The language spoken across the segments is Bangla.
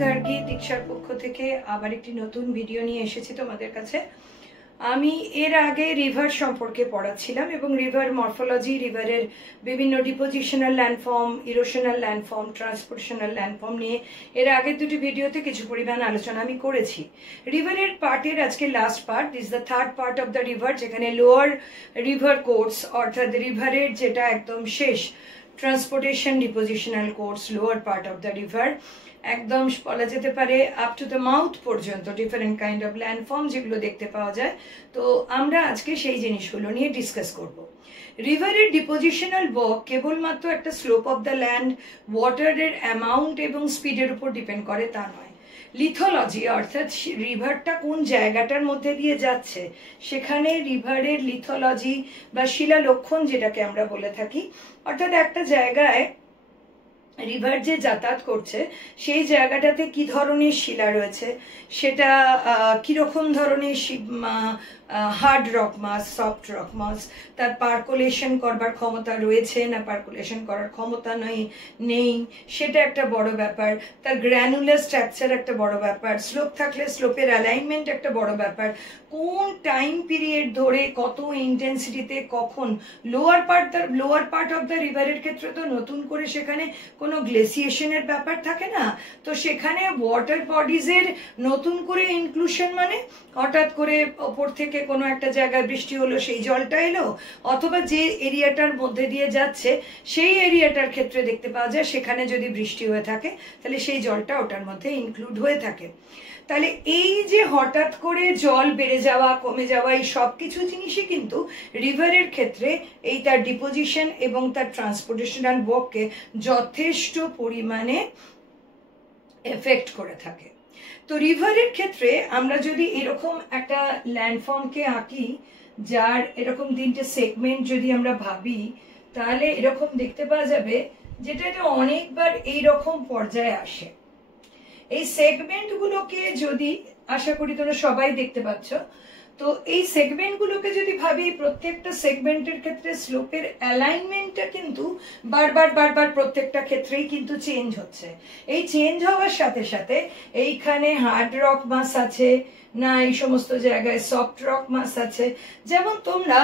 গার্গী দীক্ষার পক্ষ থেকে আবার একটি নতুন ভিডিও নিয়ে এসেছি তোমাদের কাছে। আমি এর আগে রিভার সম্পর্কে পড়াচ্ছিলাম এবং রিভার মরফোলজি, রিভারের বিভিন্ন depositional landform, erosional landform, transportational landform নিয়ে এর আগের দুটি ভিডিওতে কিছু পরিমাণ আলোচনা আমি করেছি। রিভারের পার্টের আজকে last part, this the third part of the river, যেখানে লোয়ার রিভার কোর্স অর্থাৎ রিভারের যেটা একদম শেষ transportation depositional course, lower part of the river, একদম বলা যেতে পারে আপ টু দ্য মাউথ পর্যন্ত ডিফারেন্ট কাইন্ড অফ ল্যান্ডফর্ম যেগুলো দেখতে পাওয়া যায়। তো আমরা আজকে সেই জিনিসগুলো নিয়ে ডিসকাস করব। রিভারের ডিপোজিশনাল ওয়ার্ক কেবলমাত্র একটা স্লোপ অফ দ্য ল্যান্ড, ওয়াটারের অ্যামাউন্ট এবং স্পিডের উপর ডিপেন্ড করে তা নয়। লিথোলজি অর্থাৎ রিভারটা কোন জায়গাটার মধ্যে দিয়ে যাচ্ছে, সেখানে রিভারের লিথোলজি বা শিলা লক্ষণ যেটাকে আমরা বলে থাকি, অর্থাৎ একটা জায়গায় রিভার যে যাতায়াত করছে সেই জায়গাটাতে কি ধরনের শিলা রয়েছে, সেটা কিরকম ধরনের হার্ড রক মাস, সফট রক মাস, তার পার্কুলেশন করবার ক্ষমতা রয়েছে না পার্কুলেশন করার ক্ষমতা নেই, সেটা একটা বড় ব্যাপার। তার গ্র্যানুলার স্ট্রাকচার একটা বড় ব্যাপার, স্লোপ থাকলে স্লোপের অ্যালাইনমেন্ট একটা বড় ব্যাপার, কোন টাইম পিরিয়ড ধরে কত ইন্টেন্সিটিতে কখন লোয়ার পার্ট অফ দ্য রিভারের ক্ষেত্রে তো নতুন করে সেখানে কোনো গ্লেসিয়েশনের ব্যাপার থাকে না। তো সেখানে ওয়াটার বডিজের নতুন করে ইনক্লুশন মানে হঠাৎ করে ওপর থেকে কোনো একটা জায়গায় বৃষ্টি হলো, সেই জলটা এলো, অথবা যে এরিয়াটার মধ্যে দিয়ে যাচ্ছে সেই এরিয়াটার ক্ষেত্রে দেখতে পাওয়া যায় সেখানে যদি বৃষ্টি হয়ে থাকে তাহলে সেই জলটা ওটার মধ্যে ইনক্লুড হয়ে থাকে। তাহলে এই যে হঠাৎ করে জল বেড়ে যাওয়া, কমে যাওয়া, এই সব কিছু জিনিসই কিন্তু রিভারের ক্ষেত্রে এই তার ডিপোজিশন এবং তার ট্রান্সপোর্টেশনাল ওয়ার্ককে যথেষ্ট পরিমাণে এফেক্ট করে থাকে। তো রিভারের ক্ষেত্রে আমরা যদি এরকম একটা ল্যান্ডফর্মকে আঁকি, যার এরকম তিনটে সেগমেন্ট যদি আমরা ভাবি, তাহলে এরকম দেখতে পাওয়া যাবে যেটা অনেকবার এইরকম পর্যায়ে আসে। এই সেগমেন্টগুলোকে যদি, আশা করি তোমরা সবাই দেখতে পাচ্ছ, তো এই সেগমেন্টগুলোকে যদি ভাবি, প্রত্যেকটা সেগমেন্টের ক্ষেত্রে স্লোপের অ্যালাইনমেন্টটা কিন্তু বারবার প্রত্যেকটা ক্ষেত্রেই কিন্তু চেঞ্জ হচ্ছে। এই চেঞ্জ হওয়ার সাথে সাথে এইখানে হার্ড রক মাস আছে না এই সমস্ত জায়গায় সফট রক মাস আছে। যেমন তোমরা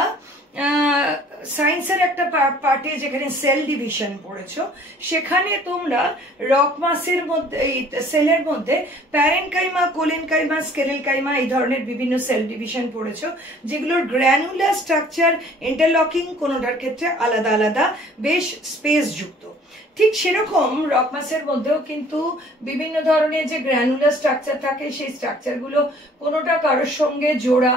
সায়েন্সের একটা পার্টে যেখানে সেল ডিভিশন পড়েছো, সেখানে তোমরা রক মাসের মধ্যে, এই সেলের মধ্যে প্যারেনকাইমা, কোলেনকাইমা, স্কেলেনকাইমা, এই ধরনের বিভিন্ন সেল ডিভিশন পড়েছো, যেগুলোর গ্র্যানুলার স্ট্রাকচার ইন্টারলকিং কোনোটার ক্ষেত্রে আলাদা আলাদা বেশ স্পেস যুক্ত। ঠিক সেরকম রক মাসের মধ্যেও কিন্তু বিভিন্ন ধরনের যে গ্র্যানুলার স্ট্রাকচার থাকে, সেই স্ট্রাকচারগুলো কোনোটা কারোর সঙ্গে জোড়া,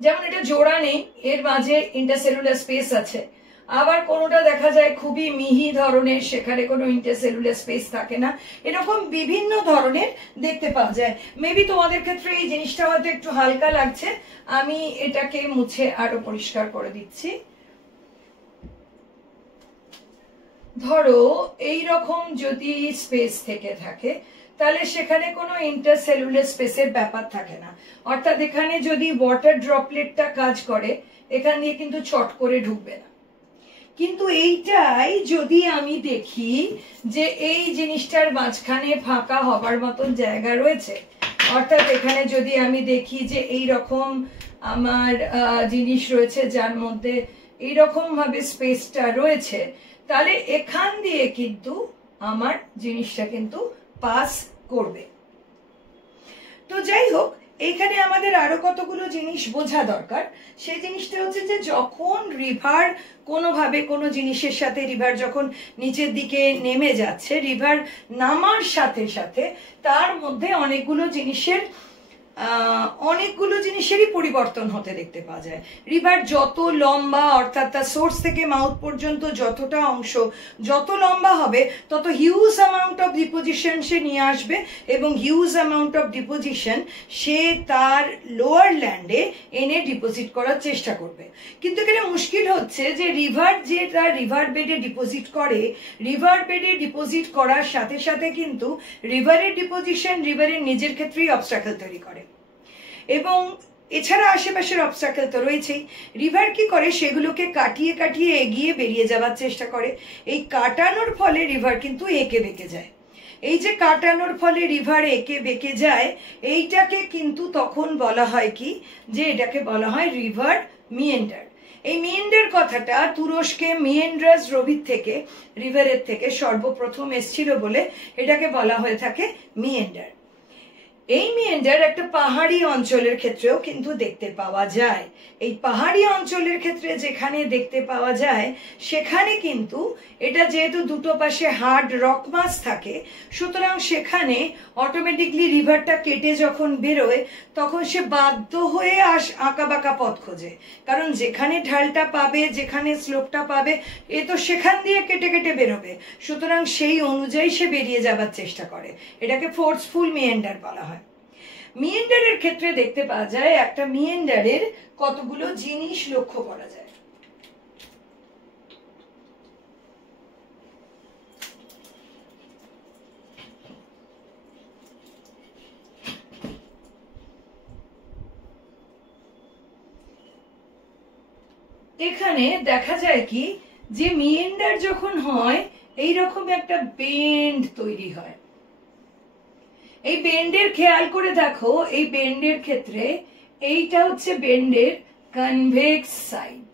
যেমন এটা জোড়া নেই, এর মাঝে ইন্টারসেলুলার স্পেস আছে। আবার কোনোটা দেখা যায় খুবই মিহি ধরনের, সেখানে কোনো ইন্টারসেলুলার স্পেস থাকে না। এরকম বিভিন্ন ধরনের দেখতে পাওয়া যায়। মেবি তোমাদের ক্ষেত্রে এই জিনিসটা হয়তো একটু হালকা লাগছে, আমি এটাকে মুছে আরো পরিষ্কার করে দিচ্ছি। ধরো এই রকম যদি স্পেস থেকে থাকে, তাহলে সেখানে কোনো ইন্টারসেলুলার স্পেসের ব্যাপার থাকে না। অর্থাৎ এখানে যদি ওয়াটার ড্রপলেটটা কাজ করে, এখান দিয়ে কিন্তু চট করে ঢুকবে না। কিন্তু এইটাই যদি আমি দেখি যে এই জিনিসটার মাঝখানে ফাঁকা হবার মতন জায়গা রয়েছে, অর্থাৎ এখানে যদি আমি দেখি যে এই রকম আমার জিনিস রয়েছে যার মধ্যে এইরকম ভাবে স্পেসটা রয়েছে, তাহলে এখান দিয়ে কিন্তু আমার জিনিসটা কিন্তু পাস করবে। তো যাই হোক, এইখানে আমাদের আরো কতগুলো জিনিস বোঝা দরকার। সেই জিনিসটা হচ্ছে যে যখন রিভার কোনোভাবে কোনো জিনিসের সাথে, রিভার যখন নিচের দিকে নেমে যাচ্ছে, রিভার নামার সাথে সাথে তার মধ্যে অনেকগুলো জিনিসেরই পরিবর্তন হতে দেখতে পাওয়া যায়। রিভার যত লম্বা, অর্থাৎ তার সোর্স থেকে মাউথ পর্যন্ত যতটা অংশ যত লম্বা হবে, তত হিউজ অ্যামাউন্ট অফ ডিপোজিশন সে নিয়ে আসবে এবং হিউজ অ্যামাউন্ট অফ ডিপোজিশন সে তার লোয়ার ল্যান্ডে এনে ডিপোজিট করার চেষ্টা করবে। কিন্তু এখানে মুশকিল হচ্ছে যে রিভার যে তার রিভার বেডে ডিপোজিট করে, রিভার বেডে ডিপোজিট করার সাথে সাথে কিন্তু রিভারের ডিপোজিশন রিভারের নিজের ক্ষেত্রেই অবস্ট্রাকল তৈরি করে, এবং এছাড়া আশেপাশের অবস্ট্রাকল তো রয়েছেই। রিভার কি করে, সেগুলোকে কাটিয়ে কাটিয়ে এগিয়ে বেরিয়ে যাওয়ার চেষ্টা করে। এই কাটানোর ফলে রিভার কিন্তু এঁকে বেঁকে যায়। এই যে কাটানোর ফলে রিভার এঁকে বেঁকে যায়, এইটাকে কিন্তু তখন বলা হয় কি, যে এটাকে বলা হয় রিভার মিয়েন্ডার। এই মিয়েন্ডার কথাটা তুরস্কে মিয়েন্ড্রাস রবির থেকে, রিভারের থেকে সর্বপ্রথম এসেছিল বলে এটাকে বলা হয়ে থাকে মিয়েন্ডার। এই মিয়েন্ডার একটা পাহাড়ি অঞ্চলের ক্ষেত্রেও কিন্তু দেখতে পাওয়া যায়। এই পাহাড়ি অঞ্চলের ক্ষেত্রে যেখানে দেখতে পাওয়া যায় সেখানে কিন্তু এটা যেহেতু দুটো পাশে হার্ড রক মাস থাকে, সুতরাং সেখানে অটোমেটিকলি রিভারটা কেটে যখন বেরোয় তখন সে বাধ্য হয়ে আঁকা বাঁকা পথ খোঁজে, কারণ যেখানে ঢালটা পাবে, যেখানে স্লোপটা পাবে, এ তো সেখান দিয়ে কেটে কেটে বেরোবে, সুতরাং সেই অনুযায়ী সে বেরিয়ে যাবার চেষ্টা করে। এটাকে ফোর্সফুল মিয়েন্ডার বলা হয়। মিয়েন্ডারের ক্ষেত্রে দেখতে পাওয়া যায় একটা মিয়েন্ডারের কতগুলো জিনিস লক্ষ্য করা যায়। এখানে দেখা যায় কি, যে মিয়েন্ডার যখন হয় এইরকম একটা বেন্ড তৈরি হয়। এই বেন্ডের খেয়াল করে দেখো, এই বেন্ডের ক্ষেত্রে এইটা হচ্ছে বেন্ডের কনভেক্স সাইড,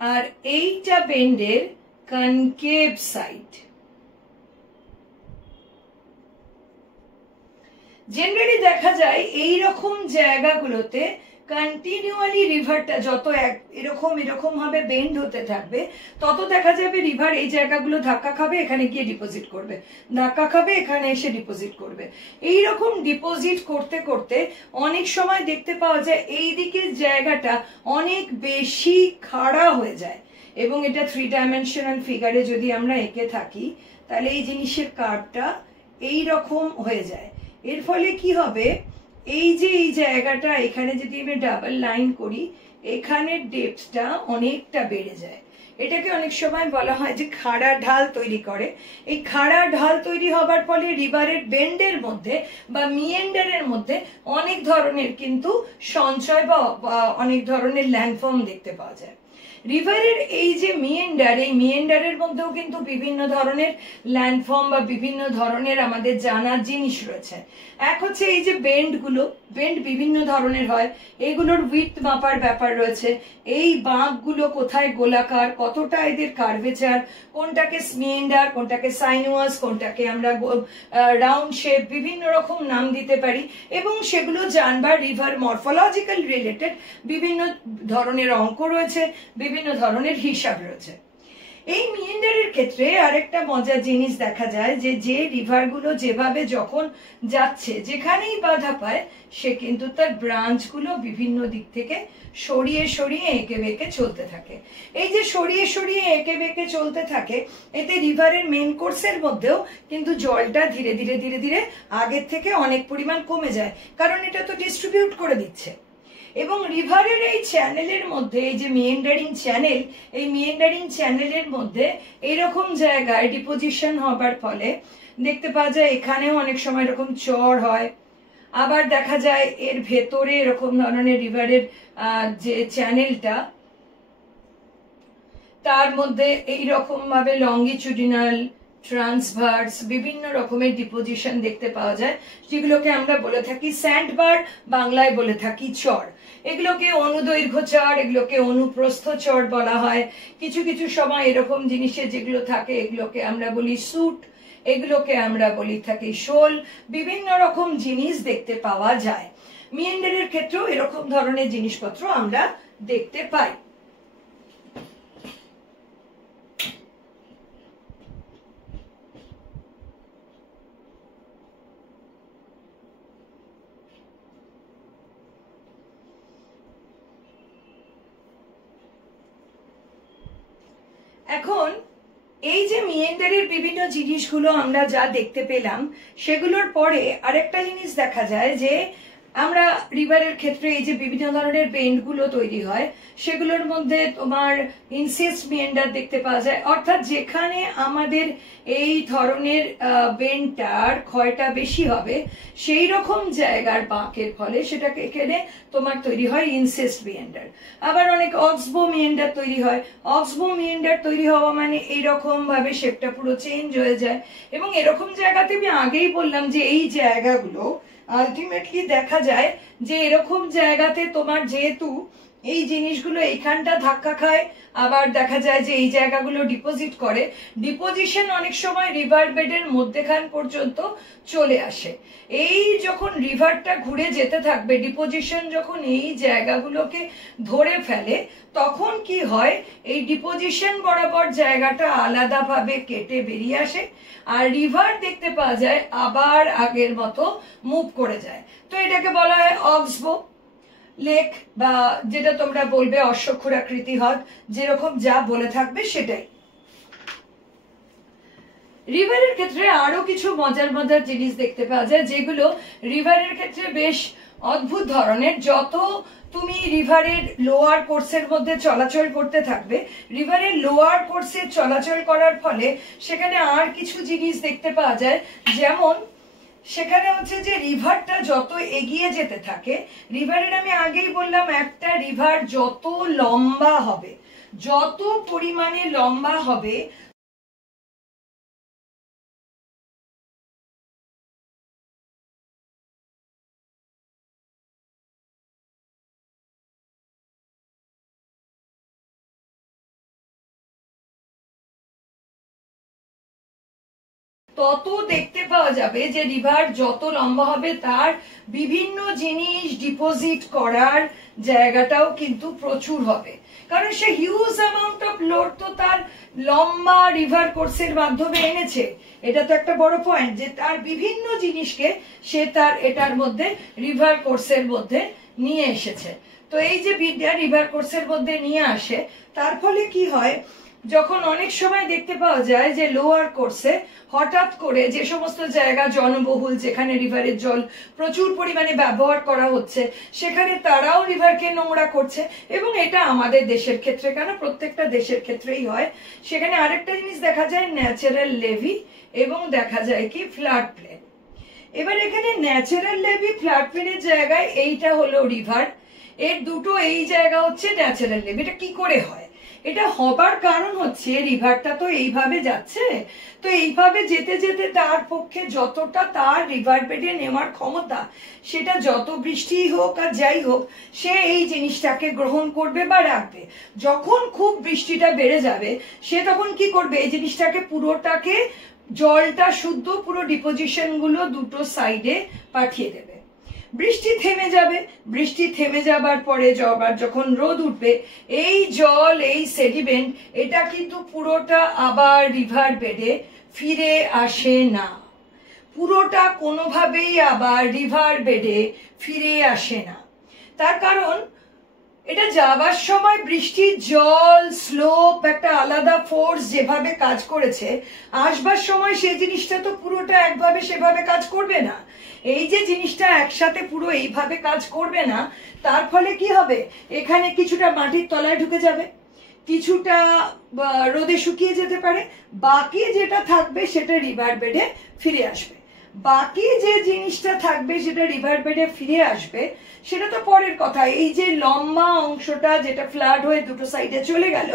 আর এইটা বেন্ডের কনকেভ সাইড। জেনারেলি দেখা যায় এই রকম জায়গাগুলোতে কন্টিনিউয়ালি রিভারটা যত এরকম এরকম ভাবে বেন্ড হতে থাকবে, তত দেখা যাবে রিভার এই জায়গাগুলো ধাক্কা খাবে, এখানে গিয়ে ডিপোজিট করবে, ধাক্কা খাবে, এখানে এসে ডিপোজিট করবে। এই রকম ডিপোজিট করতে করতে অনেক সময় দেখতে পাওয়া যায় এই দিকের জায়গাটা অনেক বেশি খাড়া হয়ে যায়, এবং এটা 3 ডাইমেনশনাল ফিগারে যদি আমরা এঁকে থাকি তাহলে এই জিনিসের কার্ভটা এই রকম হয়ে যায়। এর ফলে কি হবে, এই যে এই জায়গাটা এখানে যদি আমি ডাবল লাইন করি, এখানের ডেপথটা অনেকটা বেড়ে যায়। এটাকে অনেক সময় বলা হয় যে খাড়া ঢাল তৈরি করে। এই খাড়া ঢাল তৈরি হবার ফলে রিভারের বেন্ডের মধ্যে বা মিয়েন্ডারের মধ্যে অনেক ধরনের কিন্তু সঞ্চয় বা অনেক ধরনের ল্যান্ডফর্ম দেখতে পাওয়া যায়। রিভারের এই যে মিয়েন্ডার, এই মিয়েন্ডারের মধ্যেও কিন্তু বিভিন্ন ধরনের ল্যান্ডফর্ম বা বিভিন্ন ধরনের আমাদের জানার জিনিস রয়েছে। এক হচ্ছে এই যে বেন্ডগুলো, বেন্ড বিভিন্ন ধরনের হয়, এগুলোর উইডথ মাপার ব্যাপার রয়েছে। এই বাঁকগুলো কোথায় গোলাকার, কতটা এদের কার্ভেচার, কোনটাকে মিয়েন্ডার, কোনটাকে সাইনুয়াস, কোনটাকে আমরা রাউন্ড শেপ, বিভিন্ন রকম নাম দিতে পারি, এবং সেগুলো জানবার রিভার মরফোলজিক্যাল রিলেটেড বিভিন্ন ধরনের অঙ্ক রয়েছে, বিভিন্ন ধরনের হিসাব রয়েছে। এই মিয়েন্ডারের ক্ষেত্রে আরেকটা মজার জিনিস দেখা যায় যে যে রিভারগুলো যেভাবে যখন যাচ্ছে, যেখানেই বাধা পায়, সে কিন্তু তার ব্রাঞ্চগুলো বিভিন্ন দিক থেকে সরিয়ে সরিয়ে এঁকে বেঁকে চলতে থাকে। এই যে সরিয়ে সরিয়ে এঁকে বেঁকে চলতে থাকে, এতে রিভারের মেন কোর্সের মধ্যেও কিন্তু জলটা ধীরে ধীরে ধীরে ধীরে আগের থেকে অনেক পরিমাণ কমে যায়, কারণ এটা তো ডিস্ট্রিবিউট করে দিচ্ছে। এবং রিভারের এই চ্যানেলের মধ্যে, এই যে মিয়েন্ডারিং চ্যানেল, এই মিয়েন্ডারিং চ্যানেলের মধ্যে এরকম জায়গায় ডিপোজিশন হবার ফলে দেখতে পাওয়া যায় এখানেও অনেক সময় এরকম চর হয়। আবার দেখা যায় এর ভেতরে এরকম ধরনের রিভারের যে চ্যানেলটা, তার মধ্যে এইরকম ভাবে লঙ্গিচুডিনাল, ট্রান্সভার্স বিভিন্ন রকমের ডিপোজিশন দেখতে পাওয়া যায়, যেগুলোকে আমরা বলে থাকি স্যান্ডবার, বাংলায় বলে থাকি চর। এগুলোকে অনুদৈর্ঘ্য চর, এগুলোকে অনুপ্রস্থ চর বলা হয়। কিছু কিছু সময় এরকম জিনিসের যেগুলো থাকে এগুলোকে আমরা বলি সুট, এগুলোকে আমরা বলি থাকি শোল। বিভিন্ন রকম জিনিস দেখতে পাওয়া যায়। মিয়েন্ডারের ক্ষেত্রেও এরকম ধরনের জিনিসপত্র আমরা দেখতে পাই। এখন এই যে মিয়েন্ডারের বিভিন্ন জিনিসগুলো আমরা যা দেখতে পেলাম, সেগুলোর পরে আরেকটা জিনিস দেখা যায় যে আমরা রিভারের ক্ষেত্রে এই যে বিভিন্ন ধরনের বেন্ডগুলো তৈরি হয় সেগুলোর মধ্যে তোমার ইনসেস্ট মিয়েন্ডার দেখতে পাওয়া যায়, অর্থাৎ যেখানে আমাদের এই ধরনের বেন্ডটার ক্ষয়টা বেশি হবে সেই রকম জায়গার বাঁকের ফলে সেটাকে এখানে তোমার তৈরি হয় ইনসেস্ট মিয়েন্ডার। আবার অনেক অক্সবো মিয়েন্ডার তৈরি হয়। অক্সবো মিয়েন্ডার তৈরি হওয়া মানে এইরকম ভাবে শেপটা পুরো চেঞ্জ হয়ে যায়, এবং এরকম জায়গাতে আমি আগেই বললাম যে এই জায়গাগুলো আলটিমেটলি দেখা যায় যে এরকম জায়গাতে তোমার যেহেতু এই জিনিসগুলো এইখানটা ধাক্কা খায়, আবার দেখা যায় যে এই জায়গাগুলো ডিপোজিট করে, ডিপোজিশন অনেক সময় রিভার বেডের মধ্যেখান পর্যন্ত চলে আসে। এই যখন রিভারটা ঘুরে যেতে থাকবে, ডিপোজিশন যখন এই জায়গাগুলোকে ধরে ফেলে, তখন কি হয়, এই ডিপোজিশন বরাবর জায়গাটা আলাদাভাবে কেটে বেরিয়ে আসে, আর রিভার দেখতে পাওয়া যায় আবার আগের মতো মুভ করে যায়। তো এটাকে বলা হয় অক্সবো লেক, বা যেটা তোমরা বলবে অশ্বক্ষুরাকৃতি হ্রদ, যেরকম যা বলে থাকবে সেটাই। রিভারের ক্ষেত্রে আরো কিছু মজার মজার জিনিস দেখতে পাওয়া যায়, যেগুলো রিভারের ক্ষেত্রে বেশ অদ্ভুত ধরনের। যত তুমি রিভারের লোয়ার কোর্সের মধ্যে চলাচল করতে থাকবে, রিভারের লোয়ার কোর্সে চলাচল করার ফলে সেখানে আর কিছু জিনিস দেখতে পাওয়া যায়। যেমন সেখানে হচ্ছে যে রিভারটা যত এগিয়ে যেতে থাকে, রিভারের আমি আগেই বললাম একটা রিভার যত লম্বা হবে, যত পরিমাণে লম্বা হবে, তত দেখতে পাওয়া যাবে যে রিভার যত লম্বা হবে তার বিভিন্ন জিনিস ডিপোজিট করার জায়গাটাও কিন্তু প্রচুর হবে, কারণ সে হিউজ অ্যামাউন্ট অফ লোড তো তার লম্বা রিভার কোর্সের মাধ্যমে এনেছে। এটা তো একটা বড় পয়েন্ট যে তার বিভিন্ন জিনিসকে সে তার এটার মধ্যে রিভার কোর্সের মধ্যে নিয়ে এসেছে। তো এই যে বিদ্যা রিভার কোর্সের মধ্যে নিয়ে আসে, তার ফলে কি হয়, যখন অনেক সময় দেখতে পাওয়া যায় যে লোয়ার কোর্সে হঠাৎ করে যে সমস্ত জায়গা জনবহুল, যেখানে রিভারের জল প্রচুর পরিমাণে ব্যবহার করা হচ্ছে, সেখানে তারাও রিভারকে নোংরা করছে। এবং এটা আমাদের দেশের ক্ষেত্রে কেন, প্রত্যেকটা দেশের ক্ষেত্রেই হয়। সেখানে আরেকটা জিনিস দেখা যায় ন্যাচারাল লেভি, এবং দেখা যায় কি ফ্লাড প্লেন। এবার এখানে ন্যাচারাল লেভি ফ্লাড প্লেনের জায়গায় এইটা হলো রিভার, এর দুটো এই জায়গা হচ্ছে ন্যাচারাল লেভি। এটা কি করে হয়? এটা হবার কারণ হচ্ছে রিভারটা তো এইভাবে যাচ্ছে, তো এইভাবে যেতে যেতে তার পক্ষে যতটা তার রিভার বেডে নেওয়ার ক্ষমতা, সেটা যত বৃষ্টি হোক আর যাই হোক, সে এই জিনিসটাকে গ্রহণ করবে বা রাখবে। যখন খুব বৃষ্টিটা বেড়ে যাবে, সে তখন কি করবে, এই জিনিসটাকে পুরোটাকে জলটা শুদ্ধ পুরো ডিপোজিশন গুলো দুটো সাইডে পাঠিয়ে দেবে। বৃষ্টি থেমে যাবে, বৃষ্টি থেমে যাবার পরে যখন রোদ উঠবে, এই জল, এই সেডিমেন্ট, এটা কিন্তু পুরোটা আবার রিভার বেডে ফিরে আসে না, পুরোটা কোনোভাবেই আবার রিভার বেডে ফিরে আসে না। তার কারণ এটা যাবার সময় বৃষ্টির জল, স্লোপ, একটা আলাদা ফোর্স যেভাবে কাজ করেছে, আসবার সময় সেই জিনিসটা তো পুরোটা একভাবে সেভাবে কাজ করবে না। এই যে জিনিসটা একসাথে পুরো এইভাবে কাজ করবে না, তার ফলে কি হবে, এখানে কিছুটা মাটির তলায় ঢুকে যাবে, কিছুটা রোদে শুকিয়ে যেতে পারে, বাকি যেটা থাকবে সেটা রিভার বেডে ফিরে আসবে। বাকি যে জিনিসটা থাকবে সেটা রিভার বেডে ফিরে আসবে, সেটা তো পরের কথা। এই যে লম্বা অংশটা যেটা ফ্লাড হয়ে দুটো সাইডে চলে গেল,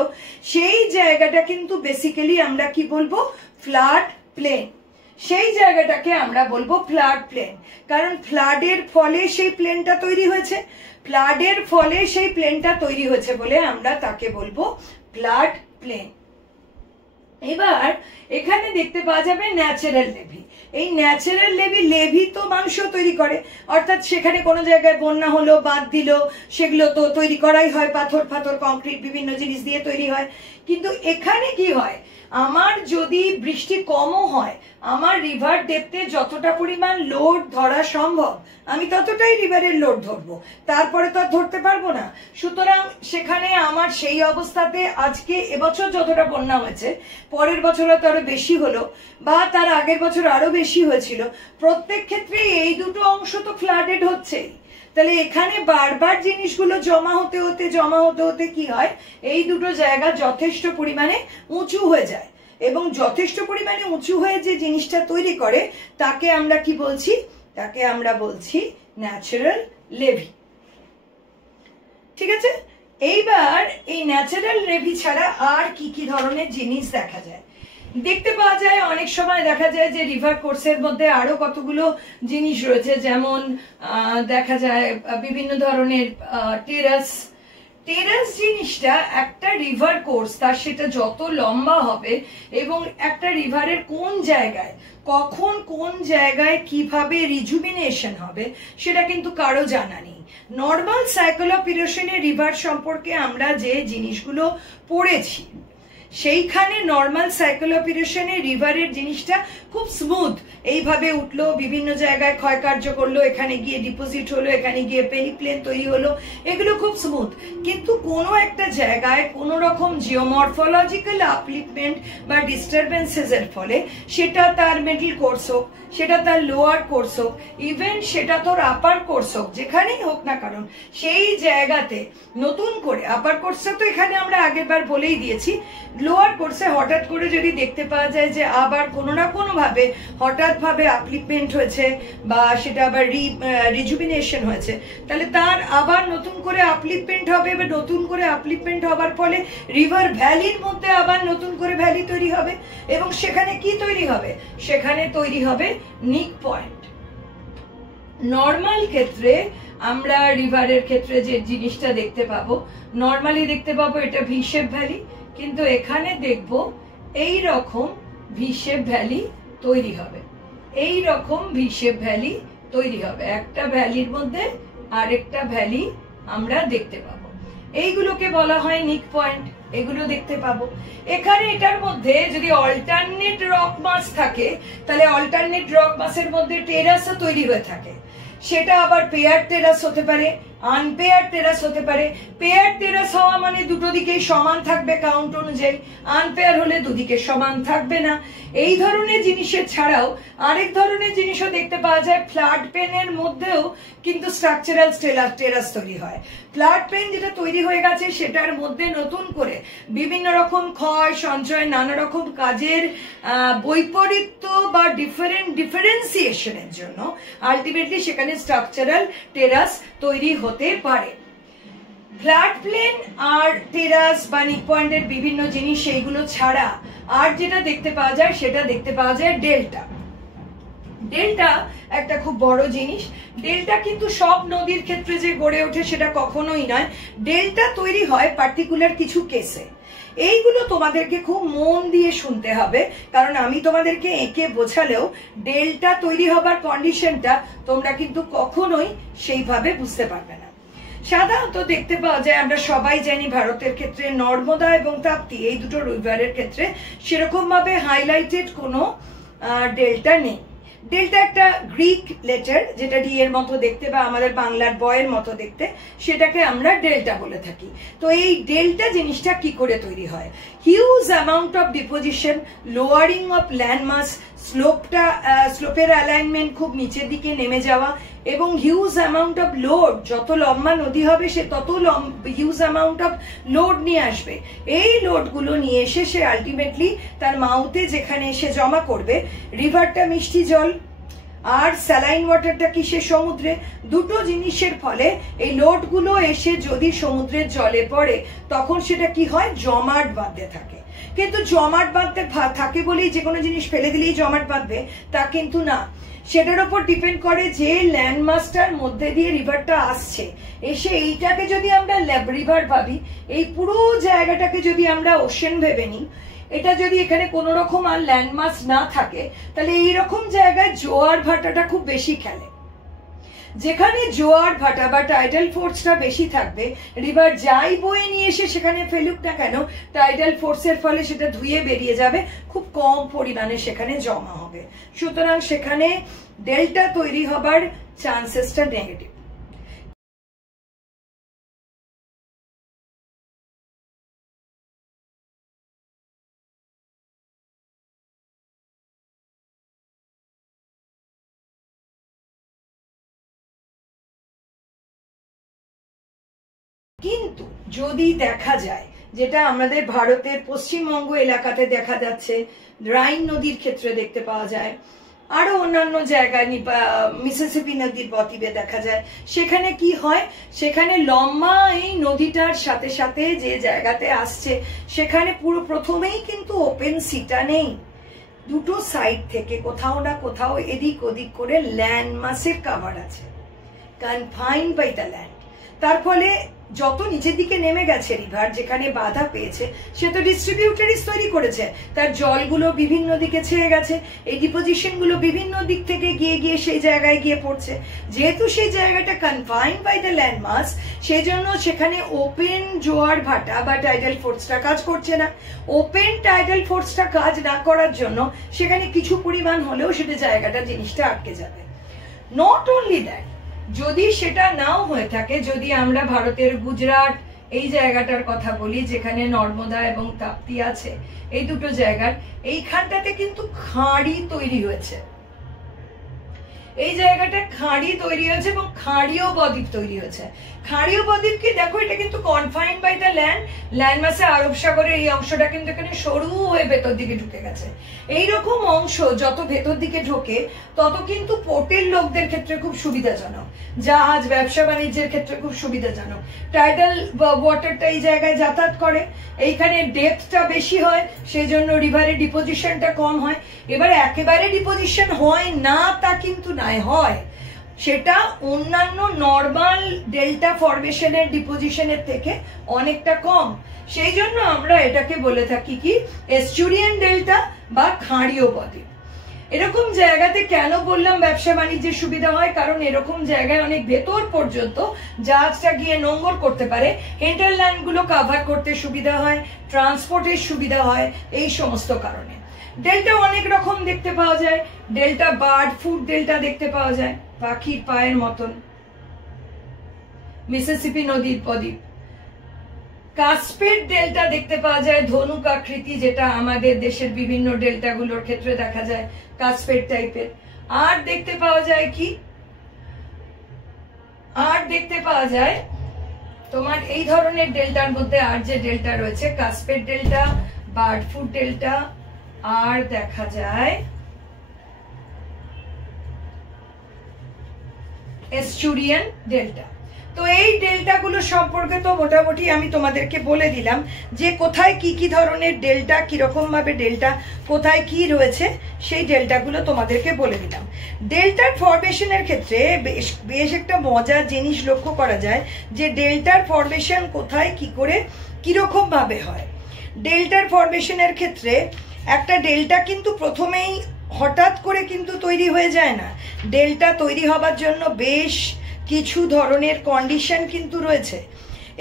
সেই জায়গাটা কিন্তু বেসিক্যালি আমরা কি বলবো, ফ্লাড প্লেন। সেই জায়গাটাকে আমরা বলবো ফ্লাড প্লেন, কারণ ফ্লাডের ফলে সেই প্লেনটা তৈরি হয়েছে, ফ্লাডের ফলে সেই প্লেনটা তৈরি হয়েছে বলে আমরা তাকে বলবো ফ্লাড প্লেন। এবার এখানে দেখতে পাওয়া যাবে ন্যাচারাল লেভি। এই ন্যাচারাল লেভি তো মানুষ তৈরি করে, অর্থাৎ সেখানে কোনো জায়গায় বন্যা হলো, বাঁধ দিল, সেগুলো তো তৈরি করাই হয়, পাথর ফাথর কংক্রিট বিভিন্ন জিনিস দিয়ে তৈরি হয়। কিন্তু এখানে কি হয়, আমার যদি বৃষ্টি কমও হয়, আমার রিভার ডেপথে যতটা পরিমাণ লোড ধরা সম্ভব, আমি ততটাই রিভারের লোড ধরবো, তারপরে তো আর ধরতে পারবো না। সুতরাং সেখানে আমার সেই অবস্থাতে আজকে এবছর যতটা বন্যা হয়েছে, পরের বছর হয়তো আরো বেশি হলো, বা তার আগের বছর আরো বেশি হয়েছিল, প্রত্যেক ক্ষেত্রে এই দুটো অংশ তো ফ্লাডেড হচ্ছেই। তাহলে এখানে বারবার জিনিসগুলো জমা হতে হতে কি হয়, এই দুটো জায়গা যথেষ্ট পরিমাণে উঁচু হয়ে যায়, এবং যথেষ্ট পরিমাণে উঁচু হয়ে যে জিনিসটা তৈরি করে তাকে আমরা কি বলছি, তাকে আমরা বলছি ন্যাচারাল লেভি। ঠিক আছে, এইবার এই ন্যাচারাল লেভি ছাড়া আর কি কি ধরনের জিনিস দেখা যায়? দেখতে পাওয়া যায় অনেক সময় দেখা যায় যে রিভার কোর্সের মধ্যে আরো কতগুলো জিনিস রয়েছে, যেমন দেখা যায় বিভিন্ন ধরনের টেরাস। টেরাস জিনিসটা একটা রিভার কোর্স, তার সেটা যত লম্বা হবে এবং একটা রিভারের কোন জায়গায় কখন কোন জায়গায় কিভাবে রিজুমিনেশন হবে সেটা কিন্তু কারো জানা নেই। নর্মাল সাইকেল অফ ইরোশনে রিভার সম্পর্কে আমরা যে জিনিসগুলো পড়েছি, সেইখানে নর্মাল সাইকেল অফ ইরোশনে রিভারের জিনিসটা খুব স্মুথ, এইভাবে উঠলো, বিভিন্ন জায়গায় ক্ষয়কার্য করলো, এখানে গিয়ে ডিপোজিট হলো, এখানে গিয়ে পেনিপ্লেন তৈরি হলো, এগুলো খুব স্মুথ। কিন্তু কোনো একটা জায়গায় কোনো রকম জিওমরফোলজিক্যাল আপলিফমেন্ট বা ডিস্টারবেন্সেস এর ফলে, সেটা তার মিডল কোর্স হোক, সেটা তার লোয়ার কোর্স হোক, ইভেন সেটা তোর আপার কোর্স হোক, যেখানেই হোক না কারণ, সেই জায়গাতে নতুন করে আপার কোর্সে তো এখানে আমরা আগের বার বলেই দিয়েছি, লোয়ার কোর্সে হঠাৎ করে যদি দেখতে পাওয়া যায় যে আবার কোনো না কোনো ভাবে হঠাৎ ভাবে আপলিফমেন্ট হয়েছে বা সেটা আবার রিজুমিনেশন হয়েছে, তাহলে তার আবার নতুন করে আপলিফমেন্ট হবে, বা নতুন করে আপলিফমেন্ট হবার ফলে রিভার ভ্যালির মধ্যে আবার নতুন করে ভ্যালি তৈরি হবে, এবং সেখানে কি তৈরি হবে, সেখানে তৈরি হবে নিক পয়েন্ট। নর্মাল ক্ষেত্রে আমরা রিভারের ক্ষেত্রে যে জিনিসটা দেখতে পাবো, নর্মালি দেখতে পাবো এটা ভি শেপ ভ্যালি, কিন্তু এখানে দেখব এই রকম ভি শেপ ভ্যালি তৈরি হবে, এই রকম ভি শেপ ভ্যালি তৈরি হবে, একটা ভ্যালির মধ্যে আরেকটা ভ্যালি আমরা দেখতে পাবো, এইগুলোকে বলা হয় নিক পয়েন্ট। এগুলো দেখতে পাবো এখানে। এটার মধ্যে যদি অল্টারনেট রক মাস থাকে, তাহলে অল্টারনেট রক মাসের মধ্যে টেরাসও তৈরি হয়ে থাকে, সেটা আবার পেয়ার টেরাস হতে পারে, আনপেয়ার টেরাস হতে পারে। পেয়ার টেরাস হওয়া মানে দুটো দিকেই সমান থাকবে কাউন্ট অনুযায়ী, আনপেয়ার হলে দুদিকে সমান থাকবে না। এই ধরনের জিনিসের ছাড়াও আরেক ধরনের জিনিসও দেখতে পাওয়া যায়, ফ্লাড পেনের মধ্যেও কিন্তু স্ট্রাকচারাল টেরাস তৈরি হয়। ফ্লাড পেন যেটা তৈরি হয়ে গেছে সেটার মধ্যে নতুন করে বিভিন্ন রকম ক্ষয় সঞ্চয়, নানা রকম কাজের বৈপরীত্য বা ডিফারেন্সিয়েশনের জন্য আলটিমেটলি সেখানে স্ট্রাকচারাল টেরাস তৈরি হতে পারে। ফ্ল্যাট প্লেন আর টেরাস বা নিক পয়েন্টের বিভিন্ন জিনিস, সেইগুলো ছাড়া আর যেটা দেখতে পাওয়া যায় সেটা দেখতে পাওয়া যায় ডেল্টা। ডেল্টা একটা খুব বড় জিনিস। ডেল্টা কিন্তু সব নদীর ক্ষেত্রে যে গড়ে ওঠে সেটা কখনোই নয়। ডেল্টা তৈরি হয় পার্টিকুলার কিছু কেসে। এইগুলো তোমাদেরকে খুব মন দিয়ে শুনতে হবে, কারণ আমি তোমাদেরকে এঁকে বোঝালেও ডেল্টা তৈরি হবার কন্ডিশনটা তোমরা কিন্তু কখনোই সেইভাবে বুঝতে পারবে না। সাধারণত দেখতে পাওয়া যায়, আমরা সবাই জানি ভারতের ক্ষেত্রে নর্মদা এবং তাপ্তি এই দুটো রিভারের ক্ষেত্রে সেরকম ভাবে হাইলাইটেড কোনো ডেল্টা নেই। ডেল্টা একটা গ্রিক লেটার, যেটা ডি এর মতো দেখতে বা আমাদের বাংলার বয়ের মতো দেখতে, সেটাকে আমরা ডেল্টা বলে থাকি। তো এই ডেল্টা জিনিসটা কি করে তৈরি হয়? Huge amount of deposition, lowering of landmass, স্লোপের অ্যালাইনমেন্ট খুব নিচের দিকে নেমে যাওয়া, এবং হিউজ অ্যামাউন্ট অফ লোড। যত লম্বা নদী হবে সে তত হিউজ অ্যামাউন্ট অফ লোড নিয়ে আসবে। এই লোডগুলো নিয়ে এসে সে আলটিমেটলি তার মাউথে যেখানে এসে জমা করবে, রিভারটা মিষ্টি জল আর স্যালাইন ওয়াটারটা কি সে সমুদ্রে, দুটো জিনিসের ফলে এই লোডগুলো এসে যদি সমুদ্রের জলে পড়ে তখন সেটা কি হয়, জমাট বাঁধতে থাকে। কিন্তু জমাট বাঁধতে থাকে বলেই যে কোনো জিনিস ফেলে দিলেই জমাট বাঁধবে তা কিন্তু না। সেটার উপর ডিপেন্ড করে যে ল্যান্ডমাসটার মধ্যে দিয়ে রিভারটা আসছে, এসে এইটাকে যদি আমরা রিভার ভাবি, এই পুরো জায়গাটাকে যদি আমরা ওশেন ভেবে নিই, এটা যদি এখানে কোনো রকম আর ল্যান্ডমাস না থাকে, তাহলে এইরকম জায়গায় জোয়ার ভাটাটা খুব বেশি খেলে। যেখানে জোয়ার ভাটা বা টাইডাল ফোর্সটা বেশি থাকবে, রিভার যাই বয়ে নিয়ে এসে সেখানে ফেলুক না কেন, টাইডাল ফোর্সের ফলে সেটা ধুয়ে বেরিয়ে যাবে, খুব কম পরিমাণে সেখানে জমা হবে। সুতরাং সেখানে ডেল্টা তৈরি হবার চান্সেসটা নেগেটিভ। কিন্তু যদি দেখা যায়, যেটা আমাদের ভারতের পশ্চিমবঙ্গ এলাকাতে দেখা যাচ্ছে, রাইন নদীর ক্ষেত্রে দেখতে পাওয়া যায়, আরো অন্যান্য জায়গায় মিসিসিপি নদীর বদ্বীপে দেখা যায়, সেখানে কি হয়, সেখানে লম্বা এই নদীটার সাথে সাথে যে জায়গাতে আসছে সেখানে পুরো প্রথমেই কিন্তু ওপেন সিটা নেই, দুটো সাইড থেকে কোথাও না কোথাও এদিক ওদিক করে ল্যান্ড মাসের কাভার আছে, কনফাইন্ড বাই দ্য ল্যান্ড। তার ফলে যত নিচের দিকে নেমে গেছে রিভার, যেখানে বাধা পেয়েছে, সে তো ডিস্ট্রিবিউটারিজ তৈরি করেছে, তার জলগুলো বিভিন্ন দিকে ছেয়ে গেছে, এই ডিপোজিশন গুলো বিভিন্ন দিক থেকে গিয়ে গিয়ে সেই জায়গায় গিয়ে পড়ছে। যেহেতু সেই জায়গাটা কনফাইন্ড বাই দ্য ল্যান্ড মাস, সেই জন্য সেখানে ওপেন জোয়ার ভাটা বা টাইডাল ফোর্সটা কাজ করছে না। ওপেন টাইডাল ফোর্সটা কাজ না করার জন্য সেখানে কিছু পরিমাণ হলেও সেটা জায়গাটা জিনিসটা আটকে যাবে। নট অনলি দ্যাট, যদি সেটা নাও হয়ে থাকে, যদি আমরা ভারতের গুজরাট এই জায়গাটার কথা বলি, যেখানে নর্মদা এবং তাপ্তি আছে, এই দুটো জায়গার এইখানটাতে কিন্তু খাঁড়ি তৈরি হয়েছে, এই জায়গাটা খাঁড়ি তৈরি হয়েছে এবং খাঁড়িও বদ্বীপ তৈরি হয়েছে। খাঁড়িও বদ্বীপকে দেখো, এটা কিন্তু কনফাইন্ড বাই দ্য ল্যান্ড মাসে আরব সাগরের এই অংশটা কিন্তু এখানে সরু হয়ে ভেতর দিকে ঢুকে গেছে। এইরকম অংশ যত ভেতর দিকে ঢোকে তত কিন্তু পোর্টের লোকদের ক্ষেত্রে খুব সুবিধাজনক, জাহাজ ব্যবসা বাণিজ্যের ক্ষেত্রে খুব সুবিধাজনক। টাইডাল ওয়াটারটা এই জায়গায় যাতায়াত করে, এইখানে ডেপথটা বেশি হয়, সেই জন্য রিভারের ডিপোজিশনটা কম হয়। এবার একেবারে ডিপোজিশন হয় না তা কিন্তু নাই, হয়, সেটা অন্যান্য নর্মাল ডেল্টা ফরমেশনের ডিপোজিশনের থেকে অনেকটা কম। সেই জন্য আমরা এটাকে বলে থাকি কি এস্চুরিয়ান ডেল্টা বা খাঁড়িও বদ্বীপ। এরকম জায়গাতে কেন বললাম ব্যবসা বাণিজ্যের সুবিধা হয়, কারণ এরকম জায়গায় অনেক ভেতর পর্যন্ত জাহাজটা গিয়ে নোঙ্গর করতে পারে, হিন্টারল্যান্ড গুলো কাভার করতে সুবিধা হয়, ট্রান্সপোর্টের সুবিধা হয়, এই সমস্ত কারণে। ডেল্টা অনেক রকম দেখতে পাওয়া যায়, ডেল্টা বার্ড ফুড ডেল্টা দেখতে পাওয়া যায়, পাখির পায়ের মতন, মিসিসিপি নদীর বদ্বীপ। কাসপেড ডেল্টা দেখতে পাওয়া যায়, ধনুক আকৃতি, যেটা আমাদের দেশের বিভিন্ন ডেল্টা গুলোর ক্ষেত্রে দেখা যায়, কাসপেড টাইপের। আর দেখতে পাওয়া যায় কি, আর দেখতে পাওয়া যায় তোমার এই ধরনের ডেল্টার মধ্যে আর যে ডেল্টা রয়েছে, কাসপেড ডেল্টা, বার্ড ফুড ডেল্টা, আর দেখা যায় এস্চুরিয়ান ডেল্টা। তো এই ডেল্টা গুলো সম্পর্কে তো মোটামুটি আমি তোমাদেরকে বলে দিলাম যে কোথায় কি কি ধরনের ডেল্টা, কিরকম ভাবে ডেল্টা, কোথায় কি রয়েছে, সেই ডেল্টা গুলো তোমাদেরকে বলে দিলাম। ডেল্টার ফরমেশনের ক্ষেত্রে বেশ একটা মজার জিনিস লক্ষ্য করা যায়, যে ডেল্টার ফরমেশন কোথায় কি করে কিরকম ভাবে হয়। ডেল্টার ফরমেশনের ক্ষেত্রে একটা ডেল্টা কিন্তু প্রথমেই হঠাৎ করে কিন্তু তৈরি হয়ে যায় না, ডেল্টা তৈরি হবার জন্য বেশ কিছু ধরনের কন্ডিশন কিন্তু রয়েছে।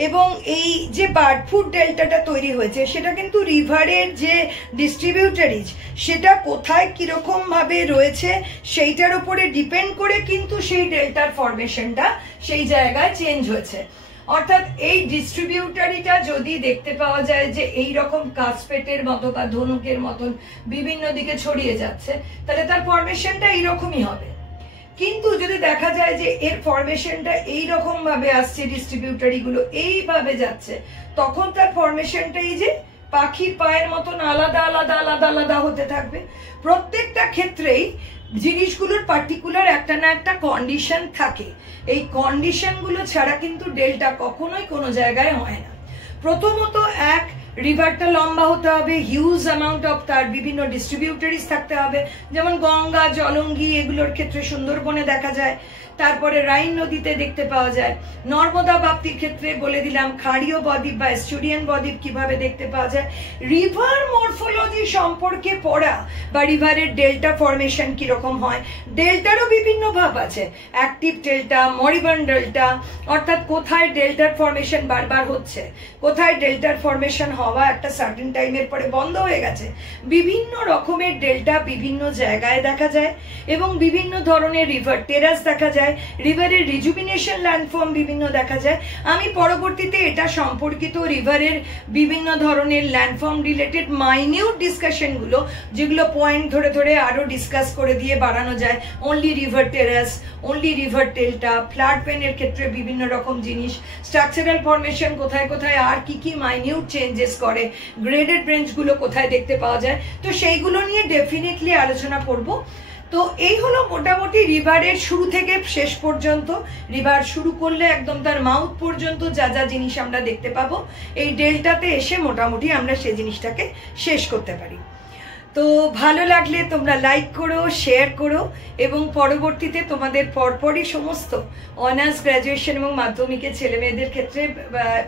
এবং এই যে বার্ড ফুড ডেল্টাটা তৈরি হয়েছে, সেটা কিন্তু রিভারের যে ডিস্ট্রিবিউটারিজ, সেটা কোথায় কিরকম ভাবে রয়েছে সেইটার উপরে ডিপেন্ড করে কিন্তু সেই ডেল্টার ফরমেশনটা সেই জায়গায় চেঞ্জ হয়েছে। অর্থাৎ এই ডিস্ট্রিবিউটারিটা যদি দেখতে পাওয়া যায় যে এই রকম কাসপেটের মতো বা ধনুকের মতন বিভিন্ন দিকে ছড়িয়ে যাচ্ছে, তাহলে তার ফরমেশনটা এইরকমই হবে। কিন্তু যদি দেখা যায় যে এর ফরমেশনটা এইরকম ভাবে আসছে, ডিস্ট্রিবিউটারি গুলো এইভাবে যাচ্ছে, তখন তার ফরমেশনটা এই যে পাখির পায়ের মতন আলাদা আলাদা আলাদা আলাদা হতে থাকবে। প্রত্যেকটা ক্ষেত্রেই জিনিসগুলোর পার্টিকুলার একটা না একটা কন্ডিশন থাকে, এই কন্ডিশন গুলো ছাড়া কিন্তু ডেল্টা কখনোই কোনো জায়গায় হয় না। প্রথমত এক, রিভারটা লম্বা হতে হবে, হিউজ অ্যামাউন্ট অফ তার বিভিন্ন ডিস্ট্রিবিউটারিজ থাকতে হবে, যেমন গঙ্গা, জলঙ্গি এগুলোর ক্ষেত্রে সুন্দরবনে দেখা যায়, তারপরে রাইন নদীতে দেখতে পাওয়া যায়, নর্মদা বাপ্তির ক্ষেত্রে বলে দিলাম, খাঁড়িও বদ্বীপ বা এস্চুরিয়ান বদ্বীপ কিভাবে দেখতে পাওয়া যায়। রিভার মরফোলজি সম্পর্কে পড়া বা রিভারের ডেল্টা ফরমেশন কিরকম হয়, ডেল্টারও বিভিন্ন ভাব আছে, অ্যাক্টিভ ডেল্টা, মরিবন্ড ডেল্টা, অর্থাৎ কোথায় ডেল্টার ফরমেশন বারবার হচ্ছে, কোথায় ডেল্টার ফরমেশন হওয়া একটা সার্টেন টাইমের পরে বন্ধ হয়ে গেছে। বিভিন্ন রকমের ডেল্টা বিভিন্ন জায়গায় দেখা যায় এবং বিভিন্ন ধরনের রিভার টেরাস দেখা যায়, যায়, রিভারের রিজুভিনেশন ল্যান্ডফর্ম বিভিন্ন দেখা যায়। আমি পরবর্তীতে এটা সম্পর্কিত রিভারের বিভিন্ন ধরনের ল্যান্ডফর্ম রিলেটেড মাইনিউট ডিসকাশনগুলো, যেগুলো পয়েন্ট ধরে ধরে আরো ডিসকাস করে দিয়ে বাড়ানো যায়, only river terrace, only river delta, flood পেনের ক্ষেত্রে বিভিন্ন রকম জিনিস, স্ট্রাকচারাল ফরমেশন কোথায় কোথায় আর কি কি মাইনিউট চেঞ্জেস করে, গ্রেডেড রেঞ্জগুলো কোথায় দেখতে পাওয়া যায়, তো সেইগুলো নিয়ে ডেফিনেটলি আলোচনা করব। তো এই হলো মোটামুটি রিভারের শুরু থেকে শেষ পর্যন্ত, রিভার শুরু করলে একদম তার মাউথ পর্যন্ত যা যা জিনিস আমরা দেখতে পাবো, এই ডেল্টাতে এসে মোটামুটি আমরা সেই জিনিসটাকে শেষ করতে পারি। তো ভালো লাগলে তোমরা লাইক করো, শেয়ার করো, এবং পরবর্তীতে তোমাদের পরপরই সমস্ত অনার্স, গ্র্যাজুয়েশন এবং মাধ্যমিকের ছেলেমেয়েদের ক্ষেত্রে,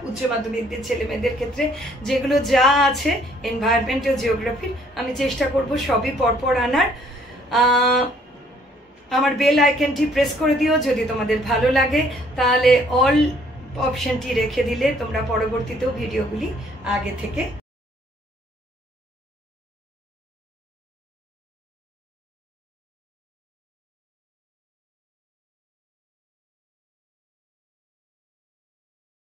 উচ্চ মাধ্যমিকদের ছেলেমেয়েদের ক্ষেত্রে যেগুলো যা আছে এনভায়রনমেন্ট ও জিওগ্রাফির, আমি চেষ্টা করব সবই পরপর আনার। আমার বেল আইকনটি প্রেস করে দিও যদি তোমাদের ভালো লাগে, তাহলে অল অপশনটি রেখে দিলে তোমরা পরবর্তীতেও ভিডিওগুলি আগে থেকে